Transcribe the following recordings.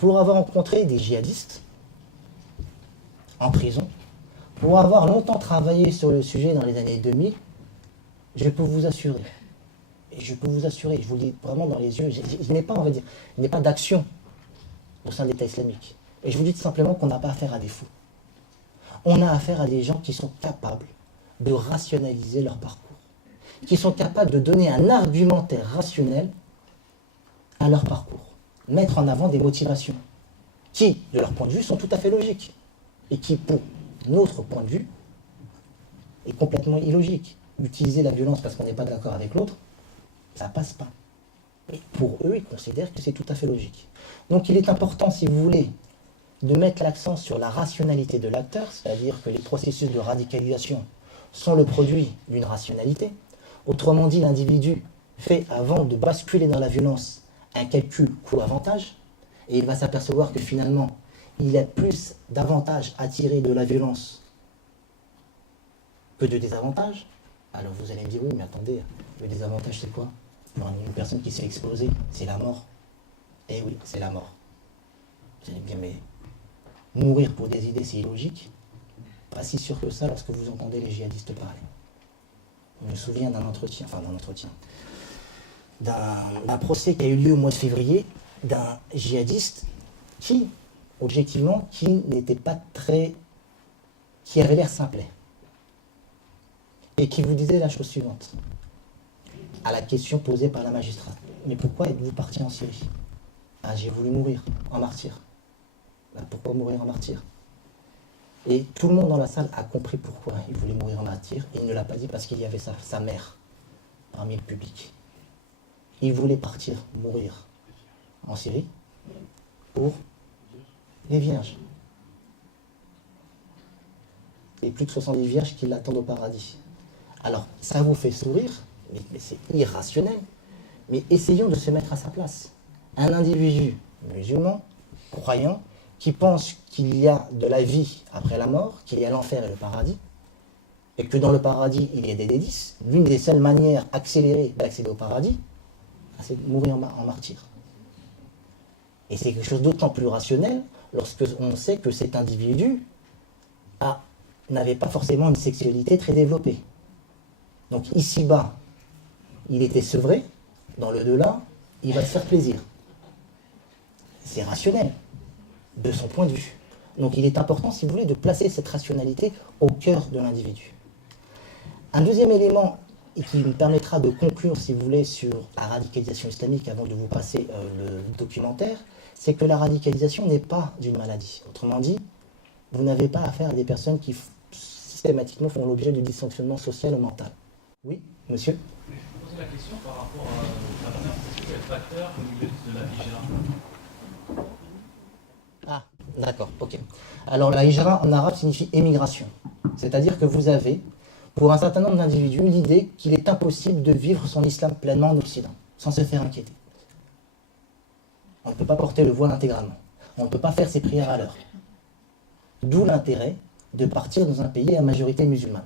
pour avoir rencontré des djihadistes en prison, pour avoir longtemps travaillé sur le sujet dans les années 2000, je peux vous assurer, et je peux vous assurer, je vous le dis vraiment dans les yeux, il n'est pas, on va dire, il n'est pas d'action au sein de l'État islamique. Et je vous dis tout simplement qu'on n'a pas affaire à des fous. On a affaire à des gens qui sont capables de rationaliser leur parcours, qui sont capables de donner un argumentaire rationnel à leur parcours, mettre en avant des motivations qui, de leur point de vue, sont tout à fait logiques et qui, pour notre point de vue, est complètement illogique. Utiliser la violence parce qu'on n'est pas d'accord avec l'autre, ça passe pas. Et pour eux, ils considèrent que c'est tout à fait logique. Donc il est important, si vous voulez, de mettre l'accent sur la rationalité de l'acteur, c'est-à-dire que les processus de radicalisation sont le produit d'une rationalité. Autrement dit, l'individu fait, avant de basculer dans la violence, un calcul coût-avantage, et il va s'apercevoir que finalement, il y a plus d'avantages à tirer de la violence que de désavantages. Alors vous allez me dire, oui, mais attendez, le désavantage c'est quoi? Une personne qui s'est explosée, c'est la mort. Eh oui, c'est la mort. Vous allez me dire, mais mourir pour des idées, c'est illogique. Pas si sûr que ça lorsque vous entendez les djihadistes parler. Je me souviens d'un procès qui a eu lieu au mois de février, d'un djihadiste qui, objectivement, qui n'était pas très... qui avait l'air simplet. Et qui vous disait la chose suivante, à la question posée par la magistrate. Mais pourquoi êtes-vous parti en Syrie? Ah, j'ai voulu mourir en martyr. Ben, pourquoi mourir en martyr? Et tout le monde dans la salle a compris pourquoi il voulait mourir en martyr. Et il ne l'a pas dit parce qu'il y avait sa mère parmi le public. Il voulait partir, mourir en Syrie pour les vierges. Et plus de 70 vierges qui l'attendent au paradis. Alors, ça vous fait sourire, mais c'est irrationnel. Mais essayons de se mettre à sa place. Un individu musulman, croyant, qui pense qu'il y a de la vie après la mort, qu'il y a l'enfer et le paradis, et que dans le paradis, il y a des délices, l'une des seules manières accélérées d'accéder au paradis, c'est de mourir en martyr. Et c'est quelque chose d'autant plus rationnel lorsque on sait que cet individu n'avait pas forcément une sexualité très développée. Donc ici-bas, il était sevré, dans le delà, il va se faire plaisir. C'est rationnel, de son point de vue. Donc il est important, si vous voulez, de placer cette rationalité au cœur de l'individu. Un deuxième élément qui me permettra de conclure, si vous voulez, sur la radicalisation islamique avant de vous passer le documentaire, c'est que la radicalisation n'est pas d'une maladie. Autrement dit, vous n'avez pas affaire à des personnes qui systématiquement font l'objet de dysfonctionnement social ou mental. Oui, monsieur? Je me posais la question par rapport à la première question, quel facteur au milieu de la hijra? Ah, d'accord, ok. Alors la hijra en arabe signifie émigration. C'est-à-dire que vous avez, pour un certain nombre d'individus, l'idée qu'il est impossible de vivre son islam pleinement en Occident, sans se faire inquiéter. On ne peut pas porter le voile intégralement. On ne peut pas faire ses prières à l'heure. D'où l'intérêt de partir dans un pays à majorité musulmane.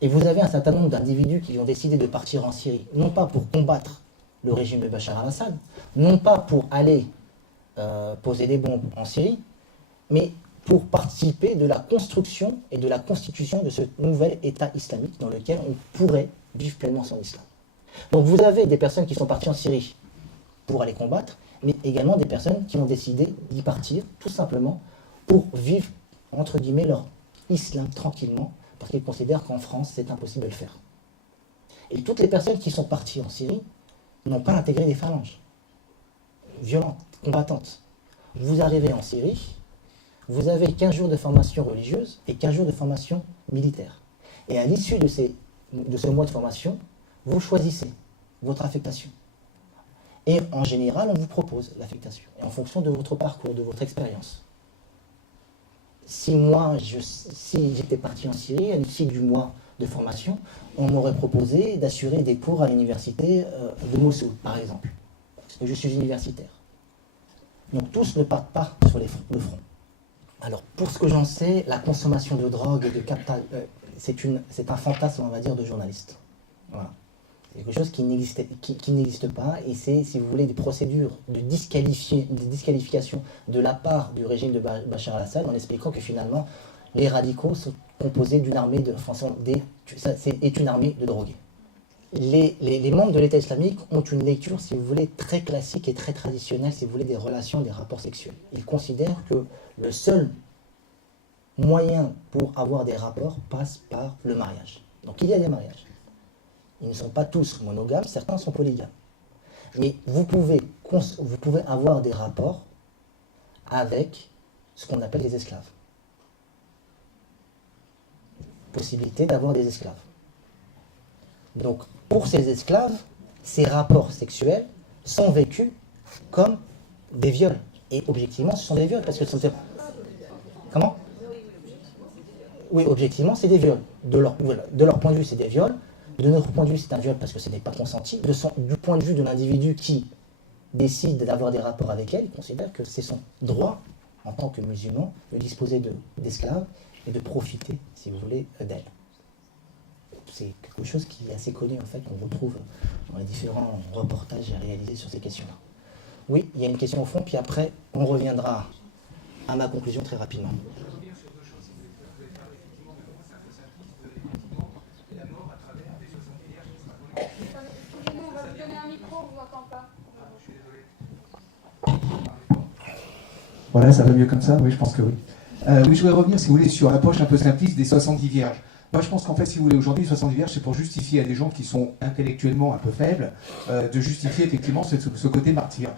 Et vous avez un certain nombre d'individus qui ont décidé de partir en Syrie, non pas pour combattre le régime de Bachar al-Assad, non pas pour aller poser des bombes en Syrie, mais pour participer de la construction et de la constitution de ce nouvel État islamique dans lequel on pourrait vivre pleinement son islam. Donc vous avez des personnes qui sont parties en Syrie pour aller combattre, mais également des personnes qui ont décidé d'y partir tout simplement pour vivre, entre guillemets, leur islam tranquillement, parce qu'ils considèrent qu'en France, c'est impossible de le faire. Et toutes les personnes qui sont parties en Syrie n'ont pas intégré des phalanges violentes, combattantes. Vous arrivez en Syrie, vous avez 15 jours de formation religieuse et 15 jours de formation militaire. Et à l'issue de ce mois de formation, vous choisissez votre affectation. Et en général, on vous propose l'affectation, et en fonction de votre parcours, de votre expérience. Si j'étais parti en Syrie, à l'issue du mois de formation, on m'aurait proposé d'assurer des cours à l'université de Mossoul, par exemple, parce que je suis universitaire. Donc tous ne partent pas sur le front. Alors, pour ce que j'en sais, la consommation de drogue et de capital, c'est un fantasme, on va dire, de journaliste. Voilà. C'est quelque chose qui n'existe pas, et c'est, si vous voulez, des procédures de disqualification de la part du régime de Bachar al-Assad, en expliquant que finalement, les radicaux sont composés d'une armée est une armée de drogués. Les membres de l'État islamique ont une lecture, si vous voulez, très classique et très traditionnelle, si vous voulez, des relations, des rapports sexuels. Ils considèrent que le seul moyen pour avoir des rapports passe par le mariage. Donc il y a des mariages. Ils ne sont pas tous monogames, certains sont polygames. Mais vous pouvez avoir des rapports avec ce qu'on appelle les esclaves. Possibilité d'avoir des esclaves. Donc, pour ces esclaves, ces rapports sexuels sont vécus comme des viols. Et objectivement, ce sont des viols. Parce que comment? Oui, objectivement, c'est des viols. De leur point de vue, c'est des viols. De notre point de vue, c'est un viol parce que ce n'est pas consenti. Du point de vue de l'individu qui décide d'avoir des rapports avec elle, il considère que c'est son droit, en tant que musulman, de disposer d'esclaves et de profiter, si vous voulez, d'elle. C'est quelque chose qui est assez connu, en fait, qu'on retrouve dans les différents reportages réalisés sur ces questions-là. Oui, il y a une question au fond, puis après, on reviendra à ma conclusion très rapidement. Voilà, ça va mieux comme ça? Oui, je pense que oui. Oui, je voudrais revenir, si vous voulez, sur l'approche un peu simpliste des 70 vierges. Moi, je pense qu'en fait, si vous voulez, aujourd'hui, les 70 vierges, c'est pour justifier à des gens qui sont intellectuellement un peu faibles, de justifier effectivement ce côté martyr.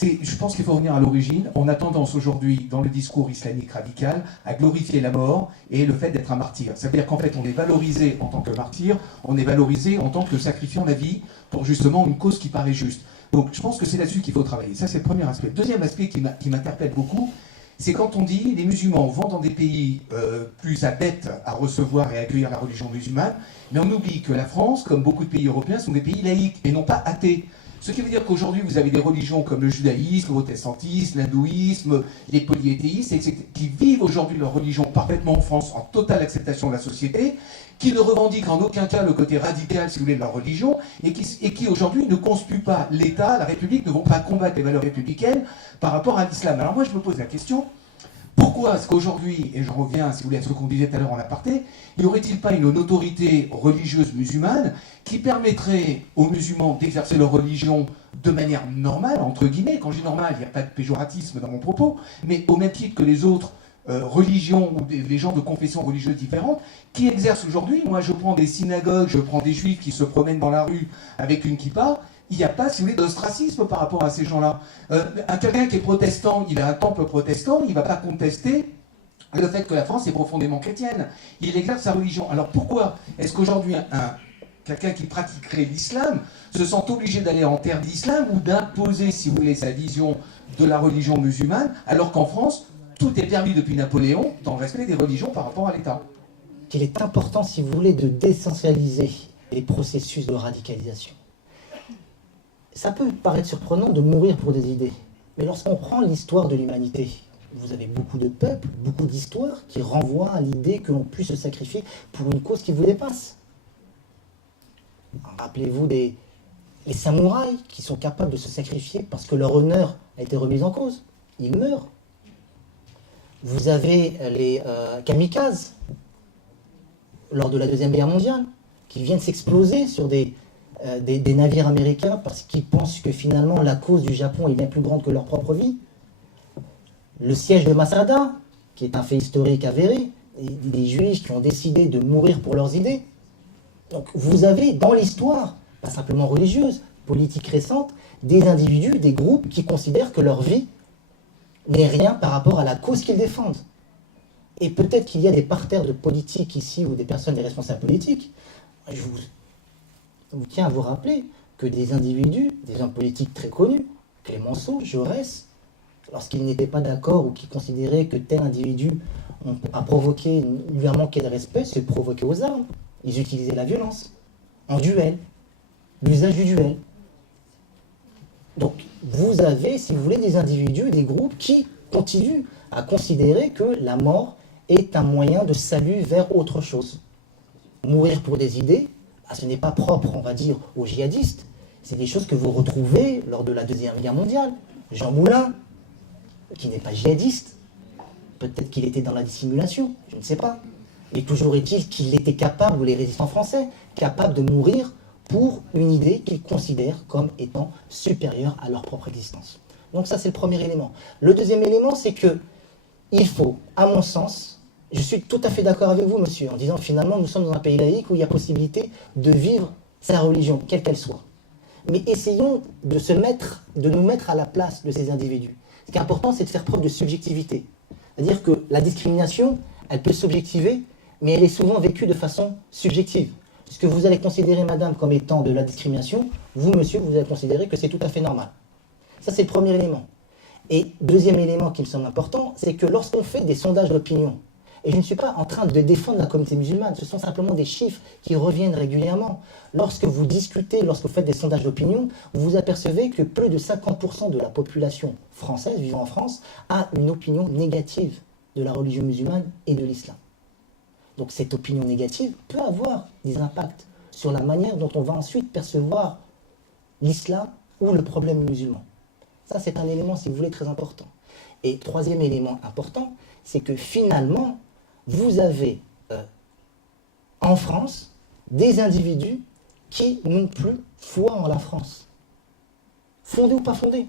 Je pense qu'il faut revenir à l'origine. On a tendance aujourd'hui, dans le discours islamique radical, à glorifier la mort et le fait d'être un martyr. Ça veut dire qu'en fait, on est valorisé en tant que martyr, on est valorisé en tant que sacrifiant la vie pour justement une cause qui paraît juste. Donc je pense que c'est là-dessus qu'il faut travailler. Ça, c'est le premier aspect. Le deuxième aspect qui m'interpelle beaucoup, c'est quand on dit les musulmans vont dans des pays plus adeptes à recevoir et à accueillir la religion musulmane, mais on oublie que la France, comme beaucoup de pays européens, sont des pays laïques et non pas athées. Ce qui veut dire qu'aujourd'hui, vous avez des religions comme le judaïsme, le protestantisme, l'hindouisme, les polythéistes, etc., qui vivent aujourd'hui leur religion parfaitement en France, en totale acceptation de la société, qui ne revendiquent en aucun cas le côté radical, si vous voulez, de leur religion, et qui aujourd'hui ne conspuent pas l'État, la République, ne vont pas combattre les valeurs républicaines par rapport à l'islam. Alors moi, je me pose la question, pourquoi est-ce qu'aujourd'hui, et je reviens, si vous voulez, à ce qu'on disait tout à l'heure en aparté, n'y aurait-il pas une autorité religieuse musulmane qui permettrait aux musulmans d'exercer leur religion de manière normale, entre guillemets? Quand je dis normal, il n'y a pas de péjoratisme dans mon propos, mais au même titre que les autres religions ou les gens de confessions religieuses différentes, qui exercent aujourd'hui. Moi, je prends des synagogues, je prends des juifs qui se promènent dans la rue avec une kippa. Il n'y a pas, si vous voulez, d'ostracisme par rapport à ces gens-là. Quelqu'un qui est protestant, il a un temple protestant, il ne va pas contester le fait que la France est profondément chrétienne. Il exerce sa religion. Alors pourquoi est-ce qu'aujourd'hui, quelqu'un qui pratiquerait l'islam se sent obligé d'aller en terre d'islam ou d'imposer, si vous voulez, sa vision de la religion musulmane, alors qu'en France, tout est permis depuis Napoléon dans le respect des religions par rapport à l'État? Il est important, si vous voulez, de d'essentialiser les processus de radicalisation. Ça peut paraître surprenant de mourir pour des idées, mais lorsqu'on prend l'histoire de l'humanité, vous avez beaucoup de peuples, beaucoup d'histoires qui renvoient à l'idée que l'on puisse se sacrifier pour une cause qui vous dépasse. Rappelez-vous les samouraïs qui sont capables de se sacrifier parce que leur honneur a été remis en cause. Ils meurent. Vous avez les kamikazes lors de la Deuxième Guerre mondiale qui viennent s'exploser sur des navires américains parce qu'ils pensent que finalement la cause du Japon est bien plus grande que leur propre vie. Le siège de Masada, qui est un fait historique avéré, des juifs qui ont décidé de mourir pour leurs idées. Donc vous avez dans l'histoire, pas simplement religieuse, politique récente, des individus, des groupes qui considèrent que leur vie n'est rien par rapport à la cause qu'ils défendent. Et peut-être qu'il y a des parterres de politiques ici, ou des personnes, des responsables politiques. Je vous tiens à vous rappeler que des individus, des hommes politiques très connus, Clémenceau, Jaurès, lorsqu'ils n'étaient pas d'accord ou qu'ils considéraient que tel individu a provoqué, lui a manqué de respect, se provoquait aux armes. Ils utilisaient la violence, en duel, l'usage du duel. Donc, vous avez, si vous voulez, des individus, des groupes qui continuent à considérer que la mort est un moyen de salut vers autre chose. Mourir pour des idées, ce n'est pas propre, on va dire, aux djihadistes. C'est des choses que vous retrouvez lors de la Deuxième Guerre mondiale. Jean Moulin, qui n'est pas djihadiste, peut-être qu'il était dans la dissimulation, je ne sais pas. Mais toujours est-il qu'il était capable, ou les résistants français, capables de mourir pour une idée qu'ils considèrent comme étant supérieure à leur propre existence. Donc ça, c'est le premier élément. Le deuxième élément, c'est que il faut, à mon sens, je suis tout à fait d'accord avec vous, monsieur, en disant finalement, nous sommes dans un pays laïque où il y a possibilité de vivre sa religion, quelle qu'elle soit. Mais essayons de nous mettre à la place de ces individus. Ce qui est important, c'est de faire preuve de subjectivité. C'est-à-dire que la discrimination, elle peut s'objectiver, mais elle est souvent vécue de façon subjective. Ce que vous allez considérer, madame, comme étant de la discrimination, vous, monsieur, vous allez considérer que c'est tout à fait normal. Ça, c'est le premier élément. Et deuxième élément qui me semble important, c'est que lorsqu'on fait des sondages d'opinion, et je ne suis pas en train de défendre la communauté musulmane, ce sont simplement des chiffres qui reviennent régulièrement. Lorsque vous discutez, lorsque vous faites des sondages d'opinion, vous vous apercevez que plus de 50% de la population française vivant en France a une opinion négative de la religion musulmane et de l'islam. Donc cette opinion négative peut avoir des impacts sur la manière dont on va ensuite percevoir l'islam ou le problème musulman. Ça, c'est un élément, si vous voulez, très important. Et troisième élément important, c'est que finalement, vous avez en France des individus qui n'ont plus foi en la France. Fondés ou pas fondés,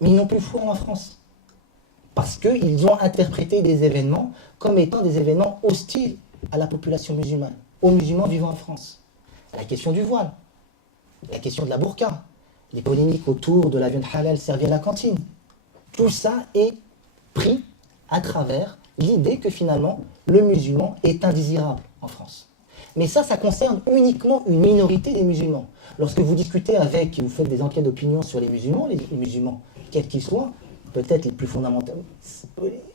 mais ils n'ont plus foi en la France. Parce qu'ils ont interprété des événements comme étant des événements hostiles à la population musulmane, aux musulmans vivant en France. La question du voile, la question de la burqa, les polémiques autour de la viande halal servie à la cantine. Tout ça est pris à travers l'idée que finalement, le musulman est indésirable en France. Mais ça concerne uniquement une minorité des musulmans. Lorsque vous discutez avec, vous faites des enquêtes d'opinion sur les musulmans, quels qu'ils soient, peut-être les plus fondamentaux,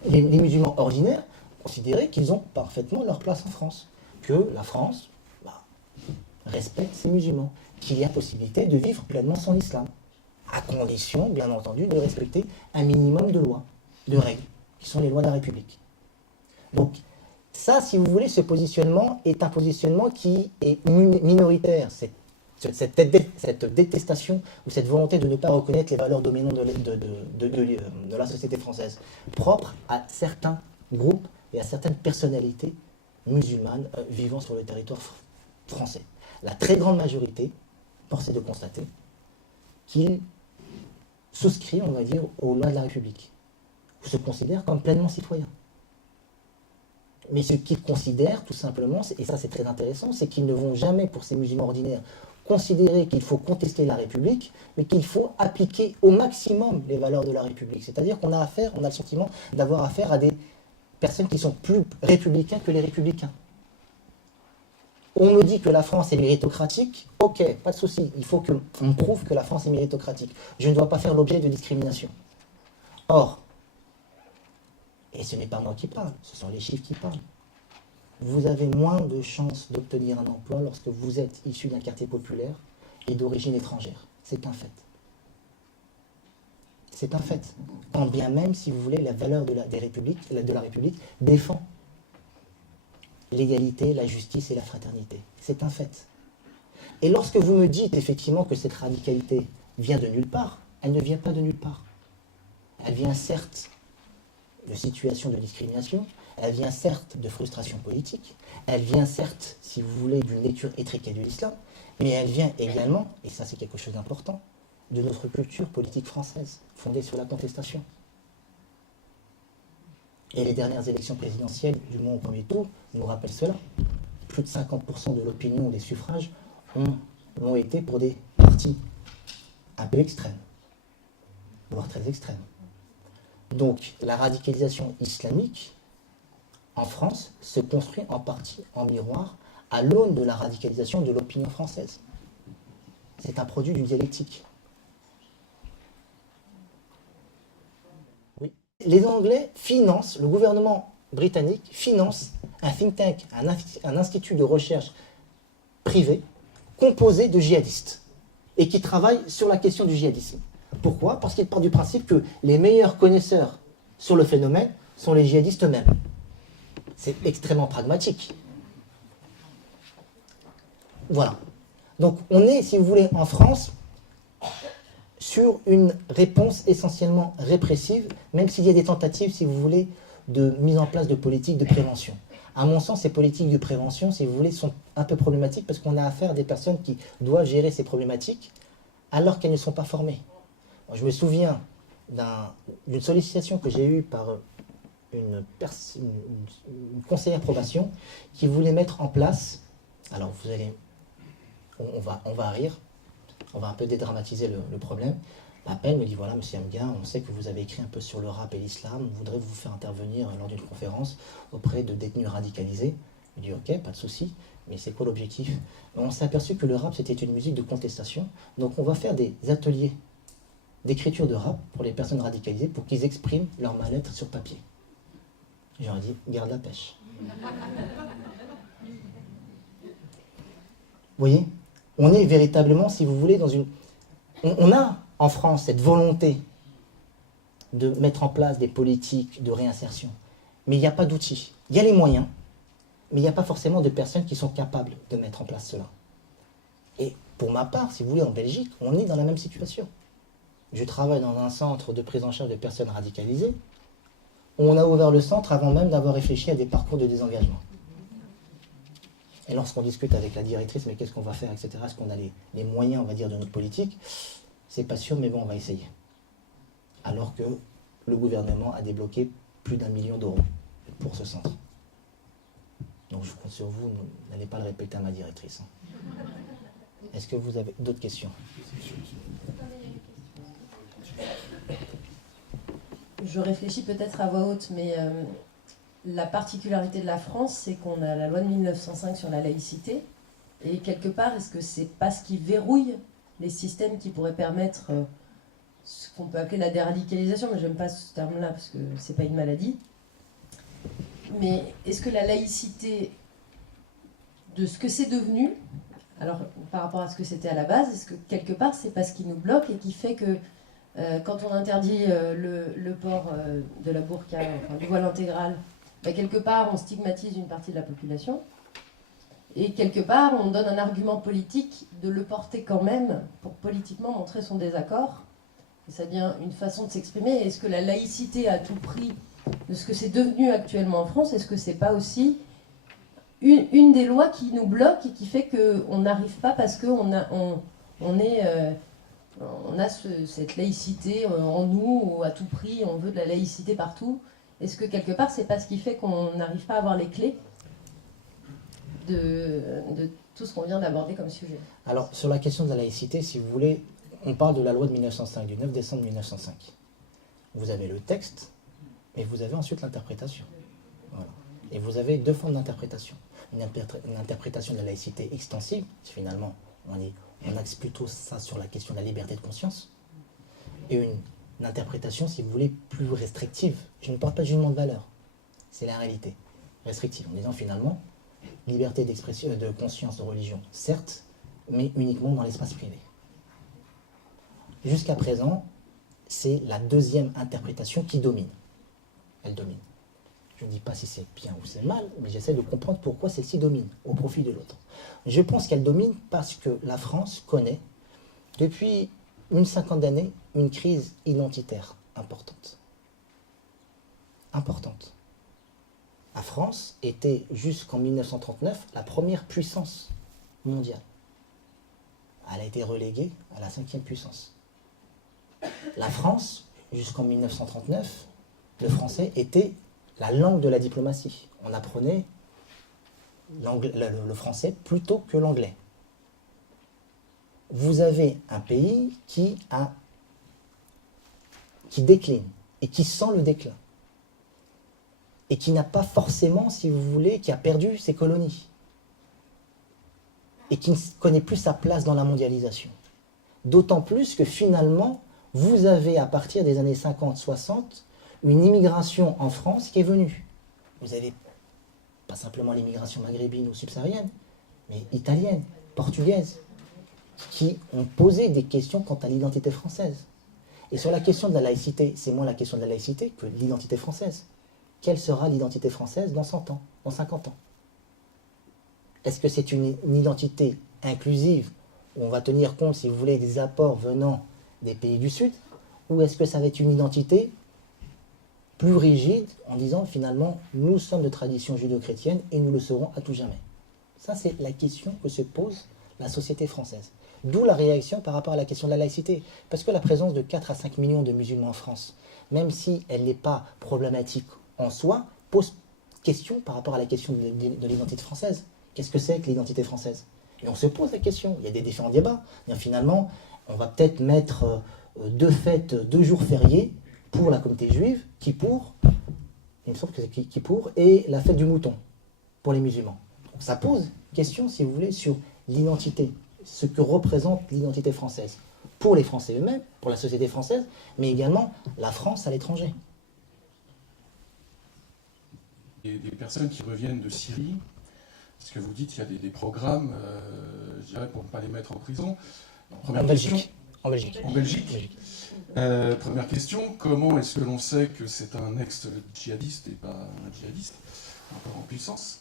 les musulmans ordinaires, considèrent qu'ils ont parfaitement leur place en France. Que la France respecte ses musulmans, qu'il y a possibilité de vivre pleinement son islam, à condition, bien entendu, de respecter un minimum de lois, de règles, qui sont les lois de la République. Donc, ça, si vous voulez, ce positionnement est un positionnement qui est minoritaire. Cette détestation ou cette volonté de ne pas reconnaître les valeurs dominantes de la société française, propre à certains groupes et à certaines personnalités musulmanes vivant sur le territoire français. La très grande majorité, force est de constater, qu'ils souscrivent, on va dire, aux lois de la République, ou se considèrent comme pleinement citoyens. Mais ce qu'ils considèrent, tout simplement, et ça c'est très intéressant, c'est qu'ils ne vont jamais, pour ces musulmans ordinaires, considérer qu'il faut contester la République, mais qu'il faut appliquer au maximum les valeurs de la République. C'est-à-dire qu'on a le sentiment d'avoir affaire à des personnes qui sont plus républicains que les républicains. On me dit que la France est méritocratique, ok, pas de souci, il faut qu'on prouve que la France est méritocratique. Je ne dois pas faire l'objet de discrimination. Or, et ce n'est pas moi qui parle, ce sont les chiffres qui parlent, vous avez moins de chances d'obtenir un emploi lorsque vous êtes issu d'un quartier populaire et d'origine étrangère. C'est un fait. C'est un fait. Quand bien même, si vous voulez, la valeur de la République défend l'égalité, la justice et la fraternité. C'est un fait. Et lorsque vous me dites effectivement que cette radicalité vient de nulle part, elle ne vient pas de nulle part. Elle vient certes de situations de discrimination, elle vient certes de frustration politique, elle vient certes, si vous voulez, d'une lecture étriquée de l'islam, mais elle vient également, et ça c'est quelque chose d'important, de notre culture politique française, fondée sur la contestation. Et les dernières élections présidentielles, du moins au premier tour, nous rappellent cela. Plus de 50% de l'opinion des suffrages ont été pour des partis un peu extrêmes, voire très extrêmes. Donc la radicalisation islamique en France se construit en partie en miroir à l'aune de la radicalisation de l'opinion française. C'est un produit d'une dialectique. Oui. Les Anglais financent, le gouvernement britannique finance un think tank, un institut de recherche privé composé de djihadistes et qui travaille sur la question du djihadisme. Pourquoi? Parce qu'il part du principe que les meilleurs connaisseurs sur le phénomène sont les djihadistes eux-mêmes. C'est extrêmement pragmatique. Voilà. Donc on est, si vous voulez, en France, sur une réponse essentiellement répressive, même s'il y a des tentatives, si vous voulez, de mise en place de politiques de prévention. À mon sens, ces politiques de prévention, si vous voulez, sont un peu problématiques parce qu'on a affaire à des personnes qui doivent gérer ces problématiques alors qu'elles ne sont pas formées. Moi, je me souviens d'une sollicitation que j'ai eue par une conseillère probation qui voulait mettre en place, alors vous allez, on va rire, on va un peu dédramatiser le problème. M'appelle, me dit voilà, monsieur Amga, on sait que vous avez écrit un peu sur le rap et l'islam, on voudrait vous faire intervenir lors d'une conférence auprès de détenus radicalisés. Je dis ok, pas de souci, mais c'est quoi l'objectif? On s'est aperçu que le rap c'était une musique de contestation, donc on va faire des ateliers d'écriture de rap pour les personnes radicalisées pour qu'ils expriment leur mal-être sur papier. J'aurais dit garde la pêche. Vous voyez, on est véritablement, si vous voulez, dans une... On a en France cette volonté de mettre en place des politiques de réinsertion. Mais il n'y a pas d'outils. Il y a les moyens, mais il n'y a pas forcément de personnes qui sont capables de mettre en place cela. Et pour ma part, si vous voulez, en Belgique, on est dans la même situation. Je travaille dans un centre de prise en charge de personnes radicalisées. On a ouvert le centre avant même d'avoir réfléchi à des parcours de désengagement. Et lorsqu'on discute avec la directrice, mais qu'est-ce qu'on va faire, etc., est-ce qu'on a les moyens, on va dire, de notre politique? C'est pas sûr, mais bon, on va essayer. Alors que le gouvernement a débloqué plus d'1 million d'euros pour ce centre. Donc je compte sur vous, n'allez pas le répéter à ma directrice. Est-ce que vous avez d'autres questions? Je réfléchis peut-être à voix haute, mais la particularité de la France, c'est qu'on a la loi de 1905 sur la laïcité. Et quelque part, est-ce que c'est pas ce qui verrouille les systèmes qui pourraient permettre ce qu'on peut appeler la déradicalisation, mais j'aime pas ce terme-là parce que c'est pas une maladie. Mais est-ce que la laïcité, de ce que c'est devenu, alors par rapport à ce que c'était à la base, est-ce que quelque part c'est pas ce qui nous bloque et qui fait que quand on interdit le port de la burqa, enfin, du voile intégral, bah, quelque part on stigmatise une partie de la population. Et quelque part, on donne un argument politique de le porter quand même pour politiquement montrer son désaccord. Et ça devient une façon de s'exprimer. Est-ce que la laïcité à tout prix de ce que c'est devenu actuellement en France, est-ce que c'est pas aussi une des lois qui nous bloque et qui fait qu'on n'arrive pas parce qu'on a cette laïcité en nous, ou à tout prix, on veut de la laïcité partout. Est-ce que quelque part, c'est pas ce qui fait qu'on n'arrive pas à avoir les clés de tout ce qu'on vient d'aborder comme sujet? Alors, sur la question de la laïcité, si vous voulez, on parle de la loi de 1905, du 9 décembre 1905. Vous avez le texte, et vous avez ensuite l'interprétation. Voilà. Et vous avez deux formes d'interprétation. Une interprétation de la laïcité extensive, finalement, on axe plutôt ça sur la question de la liberté de conscience, et une interprétation, si vous voulez, plus restrictive. Je ne parle pas de jugement de valeur, c'est la réalité. Restrictive, en disant finalement, liberté d'expression, de conscience, de religion, certes, mais uniquement dans l'espace privé. Jusqu'à présent, c'est la deuxième interprétation qui domine. Elle domine. Je ne dis pas si c'est bien ou c'est mal, mais j'essaie de comprendre pourquoi celle-ci domine au profit de l'autre. Je pense qu'elle domine parce que la France connaît, depuis une cinquantaine d'années, une crise identitaire importante. Importante. La France était jusqu'en 1939 la première puissance mondiale. Elle a été reléguée à la 5e puissance. La France, jusqu'en 1939, le français était la langue de la diplomatie. On apprenait le français plutôt que l'anglais. Vous avez un pays qui décline et qui sent le déclin. Et qui n'a pas forcément, si vous voulez, qui a perdu ses colonies. Et qui ne connaît plus sa place dans la mondialisation. D'autant plus que finalement, vous avez à partir des années 50-60, une immigration en France qui est venue. Vous avez pas simplement l'immigration maghrébine ou subsaharienne, mais italienne, portugaise, qui ont posé des questions quant à l'identité française. Et sur la question de la laïcité, c'est moins la question de la laïcité que de l'identité française. Quelle sera l'identité française dans 100 ans, dans 50 ans? Est-ce que c'est une identité inclusive, où on va tenir compte, si vous voulez, des apports venant des pays du Sud, ou est-ce que ça va être une identité plus rigide en disant finalement nous sommes de tradition judéo-chrétienne et nous le serons à tout jamais. Ça c'est la question que se pose la société française. D'où la réaction par rapport à la question de la laïcité. Parce que la présence de 4 à 5 millions de musulmans en France, même si elle n'est pas problématique en soi, pose question par rapport à la question de l'identité française. Qu'est-ce que c'est que l'identité française? Et on se pose la question, il y a des différents débats. Et finalement, on va peut-être mettre 2 fêtes, 2 jours fériés pour la communauté juive, Kippour, il me semble que c'est Kippour, et la fête du mouton pour les musulmans. Donc ça pose question, si vous voulez, sur l'identité, ce que représente l'identité française pour les Français eux-mêmes, pour la société française, mais également la France à l'étranger. Des personnes qui reviennent de Syrie, parce que vous dites qu'il y a des programmes, je dirais, pour ne pas les mettre en prison. En Belgique. En Belgique. En Belgique. Première question, comment est-ce que l'on sait que c'est un ex-djihadiste et pas un djihadiste, encore en puissance?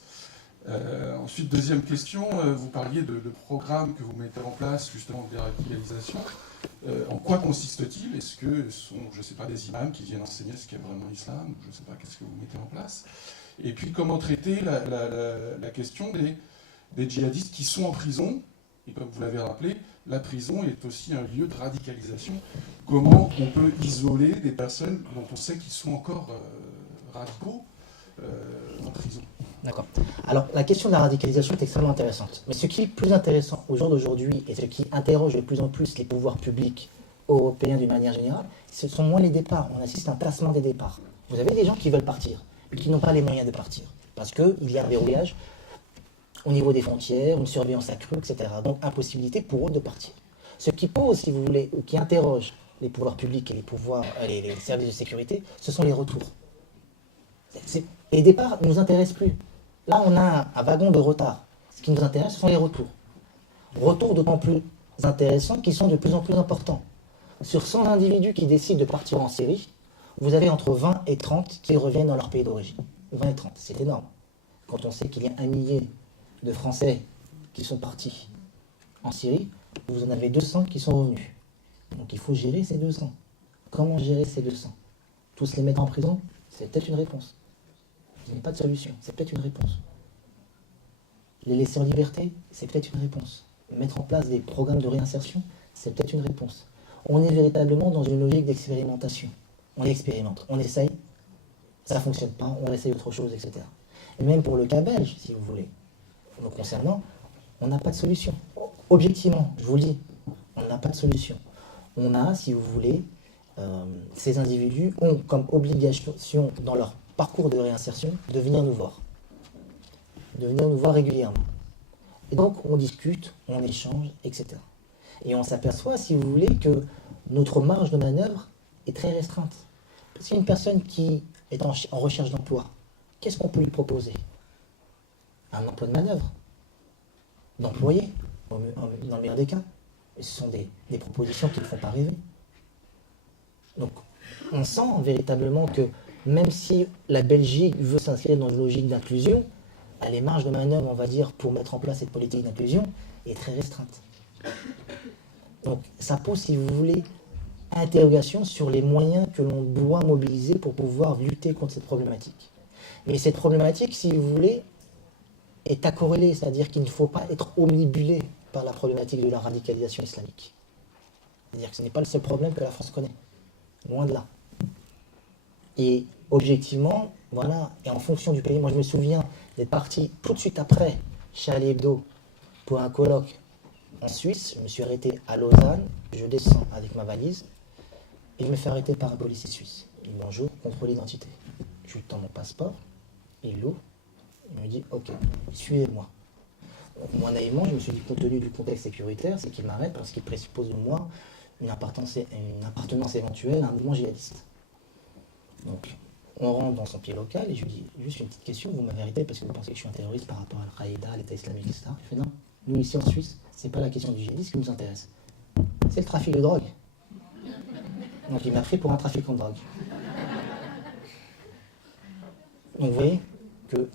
Ensuite, deuxième question, vous parliez de programmes que vous mettez en place, justement, de déradicalisation. En quoi consiste-t-il? Est-ce que ce sont, je ne sais pas, des imams qui viennent enseigner ce qu'est vraiment l'islam? Je ne sais pas, qu'est-ce que vous mettez en place? Et puis, comment traiter la question des djihadistes qui sont en prison? Et comme vous l'avez rappelé, la prison est aussi un lieu de radicalisation. Comment on peut isoler des personnes dont on sait qu'ils sont encore radicaux en prison? D'accord. Alors, la question de la radicalisation est extrêmement intéressante. Mais ce qui est plus intéressant au jour d'aujourd'hui et ce qui interroge de plus en plus les pouvoirs publics européens d'une manière générale, ce sont moins les départs. On assiste à un tassement des départs. Vous avez des gens qui veulent partir, mais qui n'ont pas les moyens de partir. Parce qu'il y a un verrouillage au niveau des frontières, une surveillance accrue, etc. Donc, impossibilité pour eux de partir. Ce qui pose, si vous voulez, ou qui interroge les pouvoirs publics et les services de sécurité, ce sont les retours. Et les départs ne nous intéressent plus. Là, on a un wagon de retard. Ce qui nous intéresse, ce sont les retours. Retours d'autant plus intéressants qu'ils sont de plus en plus importants. Sur 100 individus qui décident de partir en Syrie, vous avez entre 20 et 30 qui reviennent dans leur pays d'origine. 20 et 30, c'est énorme. Quand on sait qu'il y a 1 millier de Français qui sont partis en Syrie, vous en avez 200 qui sont revenus. Donc il faut gérer ces 200. Comment gérer ces 200? Tous les mettre en prison? C'est peut-être une réponse. Il n'y a pas de solution, c'est peut-être une réponse. Les laisser en liberté, c'est peut-être une réponse. Mettre en place des programmes de réinsertion, c'est peut-être une réponse. On est véritablement dans une logique d'expérimentation. On expérimente, on essaye, ça ne fonctionne pas, on essaye autre chose, etc. Et même pour le cas belge, si vous voulez, nous concernant, on n'a pas de solution. Objectivement, je vous le dis, on n'a pas de solution. On a, si vous voulez, ces individus ont comme obligation dans leur parcours de réinsertion de venir nous voir. De venir nous voir régulièrement. Et donc on discute, on échange, etc. Et on s'aperçoit, si vous voulez, que notre marge de manœuvre est très restreinte. Parce qu'il y a une personne qui est en recherche d'emploi, qu'est-ce qu'on peut lui proposer? Un emploi de manœuvre, d'employé, dans le meilleur des cas. Et ce sont des propositions qui ne font pas rêver. Donc, on sent véritablement que même si la Belgique veut s'inscrire dans une logique d'inclusion, les marges de manœuvre, on va dire, pour mettre en place cette politique d'inclusion est très restreinte. Donc, ça pose, si vous voulez, interrogation sur les moyens que l'on doit mobiliser pour pouvoir lutter contre cette problématique. Mais cette problématique, si vous voulez, est accorrélée, c'est-à-dire qu'il ne faut pas être omnibulé par la problématique de la radicalisation islamique. C'est-à-dire que ce n'est pas le seul problème que la France connaît. Loin de là. Et objectivement, voilà, et en fonction du pays, moi je me souviens d'être parti tout de suite après Charlie Hebdo pour un colloque en Suisse. Je me suis arrêté à Lausanne, je descends avec ma valise et je me fais arrêter par un policier suisse. Il me dit bonjour, contrôle d'identité. Je lui tends mon passeport, il l'ouvre, il me dit ok, suivez-moi. Donc, moi naïvement, je me suis dit compte tenu du contexte sécuritaire, c'est qu'il m'arrête parce qu'il présuppose de moi une appartenance éventuelle à un mouvement djihadiste. Donc, on rentre dans son pied local et je lui dis juste une petite question, vous m'avez arrêté parce que vous pensez que je suis un terroriste par rapport à Al-Qaïda, à l'État islamique, etc. Je fais non, nous ici en Suisse, c'est pas la question du djihadisme qui nous intéresse, c'est le trafic de drogue. Donc il m'a pris pour un trafiquant de drogue. Donc vous voyez que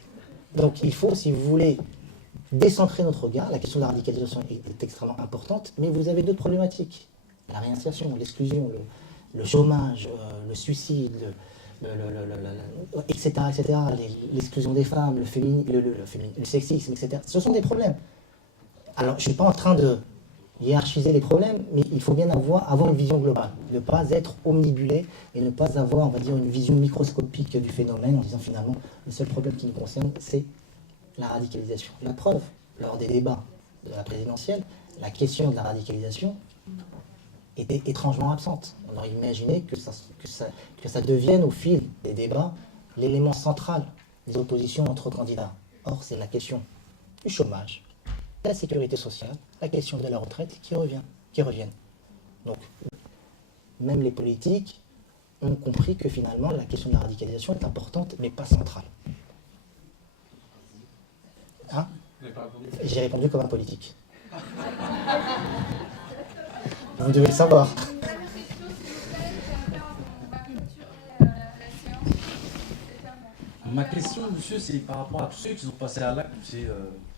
donc il faut, si vous voulez, décentrer notre regard. La question de la radicalisation est extrêmement importante, mais vous avez d'autres problématiques. La réinsertion, l'exclusion, le chômage, le suicide, etc., etc., l'exclusion des femmes, le sexisme, etc. Ce sont des problèmes. Alors, je ne suis pas en train de hiérarchiser les problèmes, mais il faut bien avoir une vision globale, ne pas être omnibulé et ne pas avoir, on va dire, une vision microscopique du phénomène en disant finalement le seul problème qui nous concerne, c'est la radicalisation. La preuve, lors des débats de la présidentielle, la question de la radicalisation était étrangement absente. On aurait imaginé que ça devienne au fil des débats l'élément central des oppositions entre candidats. Or, c'est la question du chômage, de la sécurité sociale, la question de la retraite qui reviennent. Donc, même les politiques ont compris que finalement la question de la radicalisation est importante, mais pas centrale. Hein? J'ai répondu comme un politique. Vous devez le savoir. Ma question, monsieur, c'est par rapport à tous ceux qui sont passés à l'acte, tous ces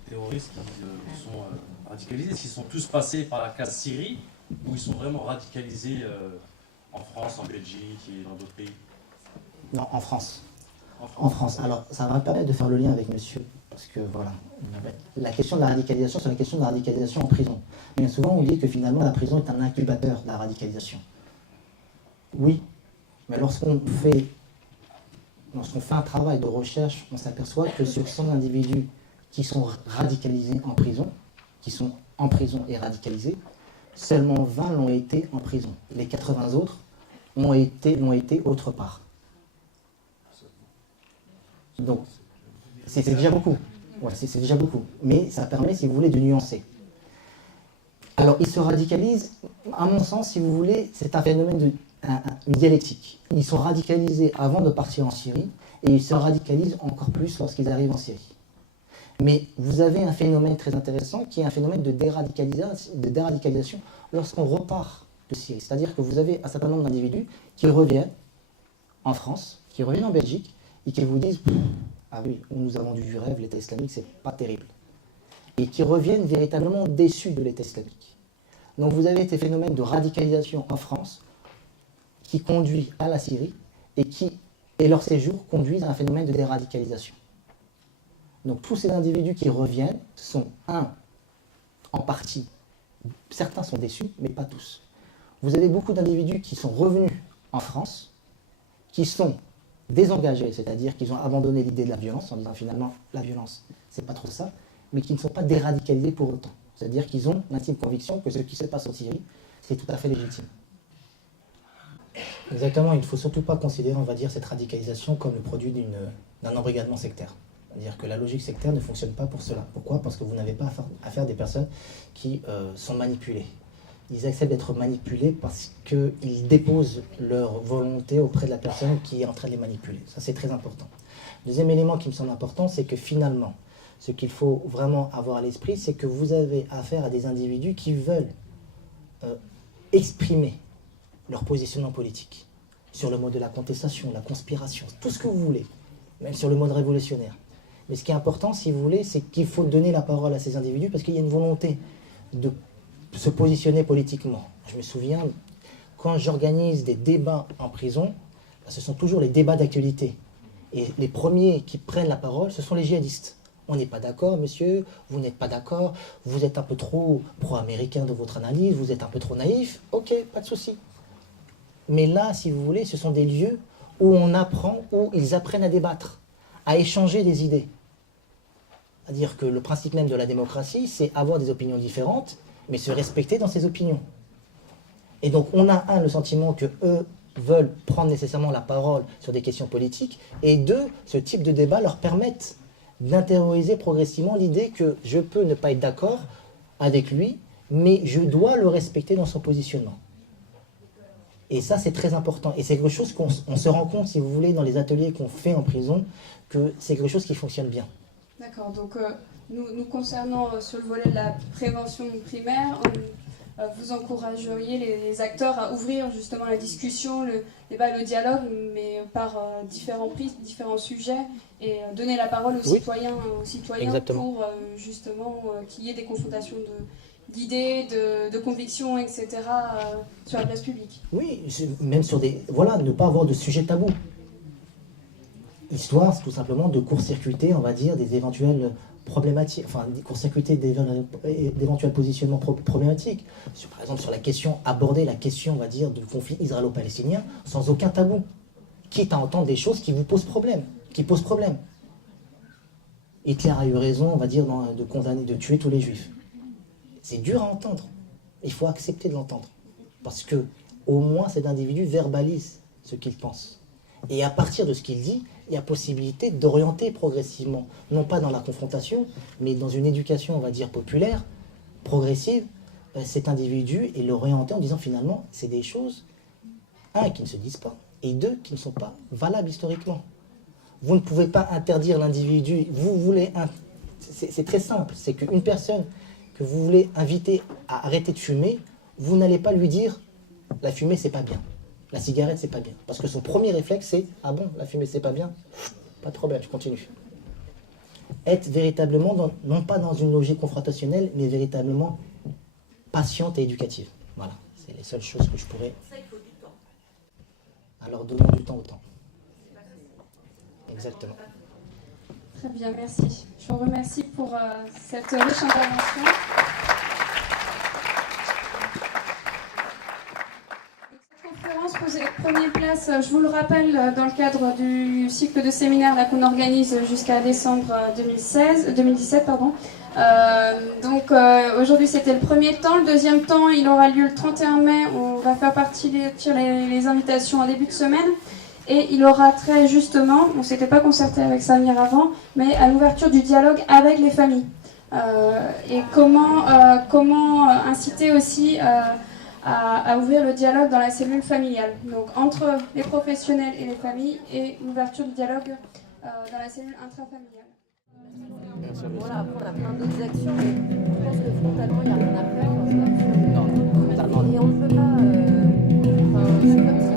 terroristes qui sont radicalisés. Est-ce qu'ils sont tous passés par la case Syrie ou ils sont vraiment radicalisés en France, en Belgique et dans d'autres pays? Non, en France. En France. Alors, ça va me permettre de faire le lien avec monsieur, parce que voilà, la question de la radicalisation, c'est la question de la radicalisation en prison. Bien souvent, on dit que finalement, la prison est un incubateur de la radicalisation. Oui, mais lorsqu'on fait un travail de recherche, on s'aperçoit que sur 100 individus qui sont radicalisés en prison, qui sont en prison et radicalisés, seulement 20 l'ont été en prison. Les 80 autres l'ont été autre part. Donc, c'est déjà beaucoup. Ouais, c'est déjà beaucoup. Mais ça permet, si vous voulez, de nuancer. Alors, ils se radicalisent, à mon sens, si vous voulez, c'est un phénomène une dialectique. Ils sont radicalisés avant de partir en Syrie, et ils se radicalisent encore plus lorsqu'ils arrivent en Syrie. Mais vous avez un phénomène très intéressant, qui est un phénomène de déradicalisation lorsqu'on repart de Syrie. C'est-à-dire que vous avez un certain nombre d'individus qui reviennent en France, qui reviennent en Belgique, et qui vous disent « Ah oui, on nous a vendu du rêve, l'État islamique, c'est pas terrible ». Et qui reviennent véritablement déçus de l'État islamique. Donc vous avez ces phénomènes de radicalisation en France qui conduit à la Syrie et leur séjour conduisent à un phénomène de déradicalisation. Donc tous ces individus qui reviennent sont, en partie, certains sont déçus, mais pas tous. Vous avez beaucoup d'individus qui sont revenus en France, qui sont désengagés, c'est-à-dire qu'ils ont abandonné l'idée de la violence, en disant finalement la violence, c'est pas trop ça, mais qui ne sont pas déradicalisés pour autant. C'est-à-dire qu'ils ont l'intime conviction que ce qui se passe en Syrie, c'est tout à fait légitime. Exactement, il ne faut surtout pas considérer, on va dire, cette radicalisation comme le produit d'un embrigadement sectaire. C'est-à-dire que la logique sectaire ne fonctionne pas pour cela. Pourquoi? Parce que vous n'avez pas affaire à des personnes qui sont manipulées. Ils acceptent d'être manipulés parce qu'ils déposent leur volonté auprès de la personne qui est en train de les manipuler. Ça, c'est très important. Deuxième élément qui me semble important, c'est que finalement, ce qu'il faut vraiment avoir à l'esprit, c'est que vous avez affaire à des individus qui veulent exprimer leur positionnement politique sur le mode de la contestation, la conspiration, tout ce que vous voulez, même sur le mode révolutionnaire. Mais ce qui est important, si vous voulez, c'est qu'il faut donner la parole à ces individus parce qu'il y a une volonté de se positionner politiquement. Je me souviens, quand j'organise des débats en prison, ce sont toujours les débats d'actualité. Et les premiers qui prennent la parole, ce sont les djihadistes. On n'est pas d'accord, monsieur, vous n'êtes pas d'accord, vous êtes un peu trop pro-américain dans votre analyse, vous êtes un peu trop naïf, ok, pas de souci. Mais là, si vous voulez, ce sont des lieux où on apprend, où ils apprennent à débattre, à échanger des idées. C'est-à-dire que le principe même de la démocratie, c'est avoir des opinions différentes, mais se respecter dans ses opinions. Et donc, on a, le sentiment qu'eux veulent prendre nécessairement la parole sur des questions politiques, et deux, ce type de débat leur permettent d'intérioriser progressivement l'idée que je peux ne pas être d'accord avec lui, mais je dois le respecter dans son positionnement. Et ça, c'est très important. Et c'est quelque chose qu'on se rend compte, si vous voulez, dans les ateliers qu'on fait en prison, que c'est quelque chose qui fonctionne bien. D'accord. Donc, nous concernant sur le volet de la prévention primaire, vous encourageriez les acteurs à ouvrir justement la discussion, le débat, le dialogue, mais par différents prismes, différents sujets, et donner la parole aux Oui. citoyens Exactement. pour justement qu'il y ait des confrontations d'idées, de convictions, etc. Sur la place publique. Oui, même sur des... Voilà, ne pas avoir de sujet tabou. Histoire, tout simplement, de court-circuiter, on va dire, des éventuelles problématiques, enfin, court-circuiter d'éventuels positionnements problématiques. Par exemple, sur la question, aborder la question, on va dire, du conflit israélo-palestinien sans aucun tabou. Quitte à entendre des choses qui vous posent problème, Hitler a eu raison, on va dire, de condamner, de tuer tous les juifs. C'est dur à entendre. Il faut accepter de l'entendre. Parce que, au moins, cet individu verbalise ce qu'il pense. Et à partir de ce qu'il dit, il y a possibilité d'orienter progressivement, non pas dans la confrontation, mais dans une éducation, on va dire, populaire, progressive, cet individu et le réorienter en disant finalement, c'est des choses, un, qui ne se disent pas, et deux, qui ne sont pas valables historiquement. Vous ne pouvez pas interdire l'individu, vous voulez... C'est très simple, c'est qu'une personne que vous voulez inviter à arrêter de fumer, vous n'allez pas lui dire la fumée c'est pas bien, la cigarette c'est pas bien. Parce que son premier réflexe c'est ah bon, la fumée c'est pas bien, pas de problème, je continue. Être véritablement, non pas dans une logique confrontationnelle, mais véritablement patiente et éducative. Voilà, c'est les seules choses que je pourrais. Ça, il faut du temps. Alors donnons du temps au temps. Exactement. Très bien, merci. Je vous remercie pour cette riche intervention. Cette conférence pose la première place, je vous le rappelle, dans le cadre du cycle de séminaires qu'on organise jusqu'à décembre 2017. Aujourd'hui c'était le premier temps. Le deuxième temps, il aura lieu le 31 mai. On va faire partir les invitations en début de semaine. Et il aura très justement, on ne s'était pas concerté avec Samir avant, mais à l'ouverture du dialogue avec les familles. Et comment inciter aussi à ouvrir le dialogue dans la cellule familiale. Donc entre les professionnels et les familles, et l'ouverture du dialogue dans la cellule intrafamiliale. Voilà, après on a plein d'autres actions, mais je pense que frontalement il n'y a rien à faire. Non, totalement. Et on ne peut pas... c'est comme si